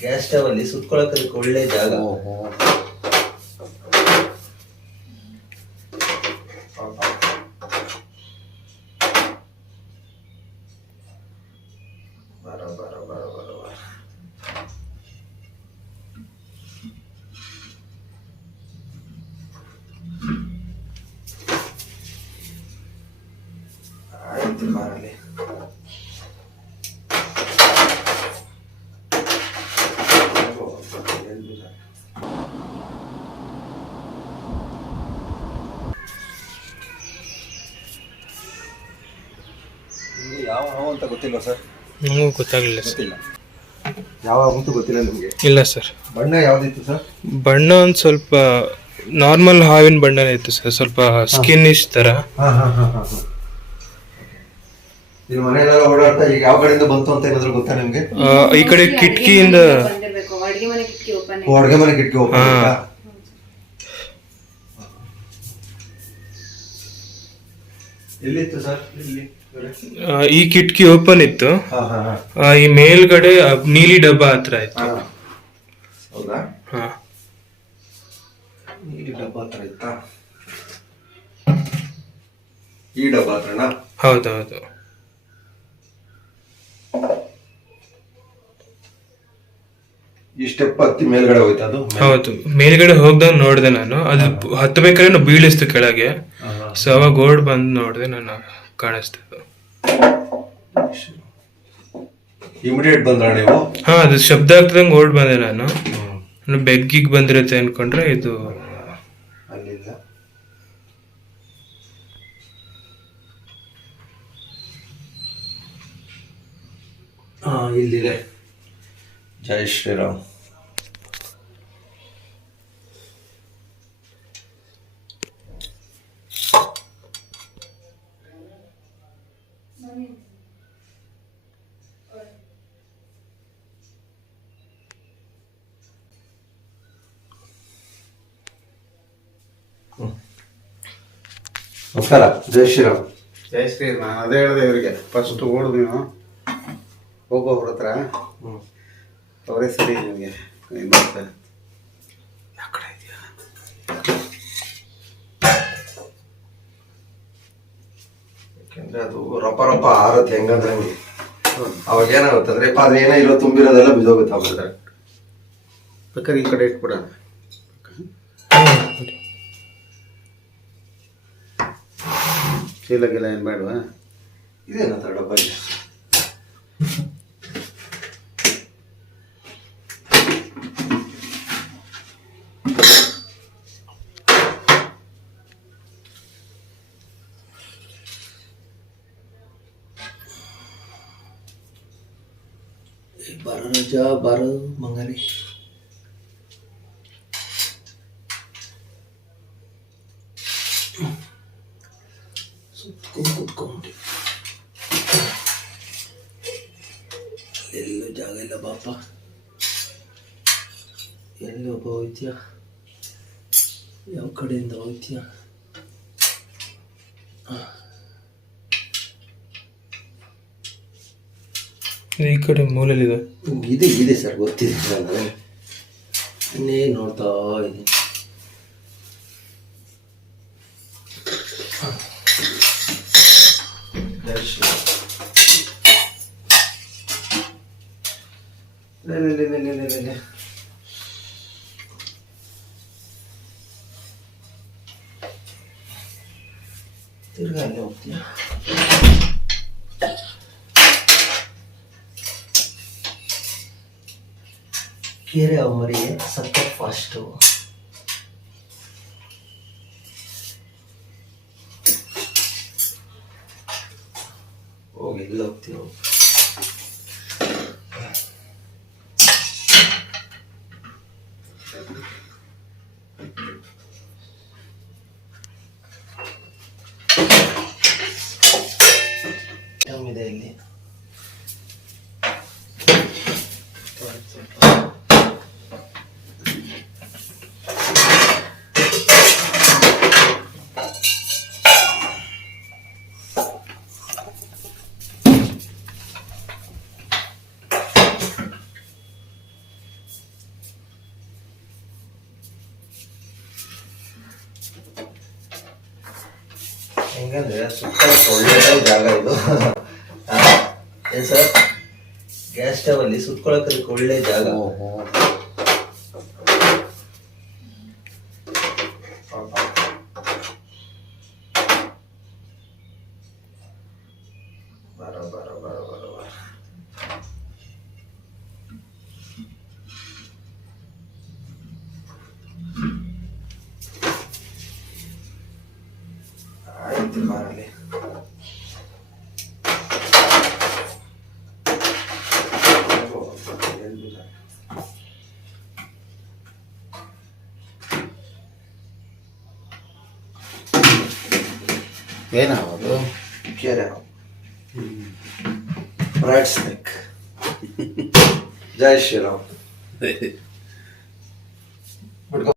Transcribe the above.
Gas stove ಅಲ್ಲಿ ಸುತ್ಕೊಳಕ್ಕೆ ಒಳ್ಳೆ ಜಾಗ. ಓಹೋ. ಬರ ನಿಮ್ಗೆ ಯಾವ ಹಾವು ಅಂತ ಗೊತ್ತಿಲ್ಲ ಸರ್? ನಮಗೂ ಗೊತ್ತಾಗಲಿಲ್ಲ ಸರ್. ಗೊತ್ತಿಲ್ಲ. ಯಾವ ಅಂತೂ ಗೊತ್ತಿಲ್ಲ ನಿಮಗೆ? ಇಲ್ಲ ಸರ್. ಬಣ್ಣ ಯಾವ್ದಿತ್ತು ಸರ್? ಬಣ್ಣ ಒಂದು ಸ್ವಲ್ಪ ನಾರ್ಮಲ್ ಹಾವಿನ ಬಣ್ಣನೇ ಇತ್ತು ಸರ್. ಸ್ವಲ್ಪ ಸ್ಕಿನ್ ಇಷ್ಟ ಥರ ಹಾ ಹಾ ಹಾ ಹಾ ಹಾ. ಇಲ್ಲಿ ಮನೆಯಲ್ಲೆಲ್ಲ ಓಡಾಡ್ತಾ ಈಗ ಯಾವ ಕಡೆಯಿಂದ ಬಂತು ಅಂತ ಏನಾದ್ರು ಗೊತ್ತಾ ನಿಮ್ಗೆ? ಆ, ಈ ಕಡೆ ಕಿಟಕಿಯಿಂದ ಬಂದಿರ್ಬೇಕು. ಅಡಿಗೆ ಮನೆ ಕಿಟಕಿ ಓಪನ್ ಓ, ಅಡ್ಗೆ ಮನೆ ಕಿಟಕಿ ಓಪನ್ ಹಾ. ಎಲ್ಲಿತ್ತು ಸರ್? ಇಲ್ಲಿ ಆ, ಈ ಕಿಟಕಿ ಓಪನ್ ಇತ್ತು. ಹಾ ಹಾ ಹಾ. ಆ, ಈ ಮೇಲ್ಗಡೆ ಆ ನೀಲಿ ಡಬ್ಬ ಹತ್ರ ಇತ್ತು ಹಾ. ಹೌದಾ? ಹಾ. ಈ ಡಬ್ಬ ಹತ್ರ ಇತ್ತಾ? ಈ ಡಬ್ಬ ಹತ್ರನಾ? ಹೌದೌದು ಈ ಸ್ಟೆಪ್ ಹತ್ತಿ ಮೇಲ್ಗಡೆ ಹೋಯ್ತು ಅದು? ಹೌದು. ಮೇಲ್ಗಡೆ ಹೋಗ್ದಾಗ ನೋಡಿದೆ ನಾನು. ಅದು ಹತ್ತಬೇಕಾದ್ರೆ ಬೀಳಿಸ್ತು ಕೆಳಗೆ. ಸೊ ಅವಾಗ ಓಡ್ ಬಂದು ನೋಡಿದೆ ನಾನು ಕಾಣಿಸ್ತು. ಇಮಿಡಿಯೇಟ್ ಬಂದ್ರ ನೀವು? ಹಾ ಅದು ಶಬ್ದ ಆಗ್ತದಂಗೆ ಓಡ್ ಬಂದೆ ನಾನು. ನಾನು ಬೆಗ್ಗಿಗೆ ಬಂದಿರುತ್ತೆ ಅನ್ಕೊಂಡ್ರೆ ಇದು ಅಲ್ಲಿಂದ. ಹಾ ಇಲ್ಲಿದೆ. ಜೈ ಶ್ರೀರಾಮ್ ನಮಸ್ಕಾರ ಜೈ ಶ್ರೀರಾಮ್. ಜೈ ಶ್ರೀ ನಾನು ಅದೇ ಹೇಳಿದೆ ಇವರಿಗೆ ಫಸ್ಟ್ ಓಡು ನೀವು. ಹೋಗೋ ಅವ್ರ ಹತ್ರ. ಅವರೇ ಸರಿ ನಿಮಗೆ ಇನ್ನೊಂದು ಯಾವ ಕಡೆ ಇದೆಯಾ ಯಾಕಂದ್ರೆ ಅದು ರೊಪ ರಪ ಆರತ್ತೆ ಹೆಂಗಂದ್ರೆ ಹಂಗೆ ಅವಾಗ ಏನಾಗುತ್ತೆ ಅಂದ್ರೆ ಯಪ್ಪ ಅದು ಏನೇ ಇರೋ ತುಂಬಿರೋದೆಲ್ಲ ಬಿದ್ದೋಗುತ್ತೆ ಅವಾಗ ಬೇಕಾದ್ರೆ ಈ ಕಡೆ ಇಟ್ಬಿಡ ಚೀಲ ಗೀಲ ಏನು ಬೇಡವಾ ಇದೇನಂತ ಡಬ್ಬ ಇದೆ ರಜ ಬಾರ ಮಂಗಾರಿ ಸುತ್ಕೊಂಡು ಕುತ್ಕೊಂಡ್ಬಿಟ್ಟು ಎಲ್ಲೂ ಜಾಗ ಇಲ್ಲ ಬಾಪ ಎಲ್ಲಿ ಒಬ್ಬ ಹೋಯ್ತೀಯ ಯಾವ ಕಡೆಯಿಂದ ಹೋಯ್ತೀಯ ಈ ಕಡೆ ಮೂಲೆಯಲ್ಲಿದೆ. ಇದೆ ಇದೆ ಸರ್ ಗೊತ್ತಿದೆ ನನಗೆ ಇನ್ನೇ ನೋಡ್ತಾ ಇದ್ದೀನಿ. ತಿರ್ಗಾ ಅಲ್ಲೇ ಹೋಗ್ತೀಯಾ? ಕೆರೆ ಅವರಿಗೆ ಸಕ್ಕ ಫಾಸ್ಟು ಹೋಗಿ ಎಲ್ಲಿ ಹೋಗ್ತೀವಿ ಇದೆ ಇಲ್ಲಿ ಹೆಂಗಂದ್ರೆ ಸುತ್ತ ಒಳ್ಳೆ ಜಾಗ ಇದು. ಸರ್? ಗ್ಯಾಸ್ ಸ್ಟವ್ ಅಲ್ಲಿ ಸುತ್ಕೊಳಕ್ ಒಳ್ಳೆ ಜಾಗ. ಆಯ್ತು ಬರಲಿ ಏನಾಗೋದು ಕೆರೆ ಬ್ರೈಟ್ ಸ್ನೇಕ್ ಜೈ ಶ್ರೀರಾಮ್.